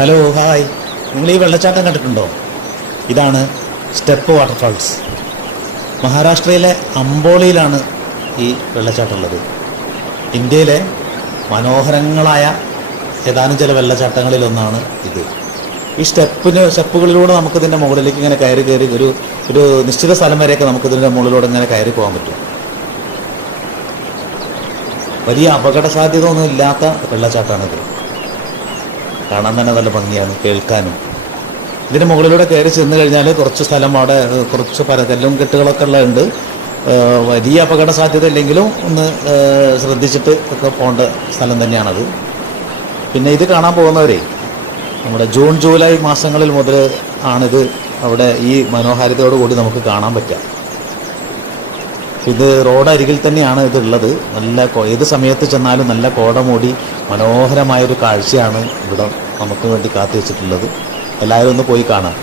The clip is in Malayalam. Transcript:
ഹലോ ഹായ്, നിങ്ങൾ ഈ വെള്ളച്ചാട്ടം കണ്ടിട്ടുണ്ടോ? ഇതാണ് സ്റ്റെപ്പ് വാട്ടർഫാൾസ്. മഹാരാഷ്ട്രയിലെ അംബോളിയിലാണ് ഈ വെള്ളച്ചാട്ടം ഉള്ളത്. ഇന്ത്യയിലെ മനോഹരങ്ങളായ ഏതാനും ചില വെള്ളച്ചാട്ടങ്ങളിലൊന്നാണ് ഇത്. ഈ സ്റ്റെപ്പുകളിലൂടെ നമുക്കിതിൻ്റെ മുകളിലേക്ക് ഇങ്ങനെ കയറി ഒരു നിശ്ചിത സ്ഥലം വരെയൊക്കെ നമുക്കിതിൻ്റെ മുകളിലൂടെ ഇങ്ങനെ കയറി പോകാൻ പറ്റും. വലിയ അപകട സാധ്യത ഒന്നും ഇല്ലാത്ത വെള്ളച്ചാട്ടമാണിത്. കാണാൻ തന്നെ നല്ല ഭംഗിയാണ്, കേൾക്കാനും. ഇതിന് മുകളിലൂടെ കയറി ചെന്ന് കഴിഞ്ഞാൽ കുറച്ച് സ്ഥലം അവിടെ കുറച്ച് കല്ലും കെട്ടുകളൊക്കെ ഉള്ളതുണ്ട്. വലിയ അപകട സാധ്യത ഇല്ലെങ്കിലും ഒന്ന് ശ്രദ്ധിച്ചിട്ട് ഒക്കെ പോകേണ്ട സ്ഥലം തന്നെയാണത്. പിന്നെ ഇത് കാണാൻ പോകുന്നവരെ നമ്മുടെ ജൂൺ ജൂലൈ മാസങ്ങളിൽ മുതൽ ആണിത് അവിടെ ഈ മനോഹാരിതയോടുകൂടി നമുക്ക് കാണാൻ പറ്റുക. ഇത് റോഡരികിൽ തന്നെയാണ് ഇതുള്ളത്. നല്ല ഏത് സമയത്ത് ചെന്നാലും നല്ല കോട മൂടി മനോഹരമായൊരു കാഴ്ചയാണ് ഇവിടെ നമുക്ക് വേണ്ടി കാത്തു വെച്ചിട്ടുള്ളത്. എല്ലാവരും ഒന്ന് പോയി കാണാം.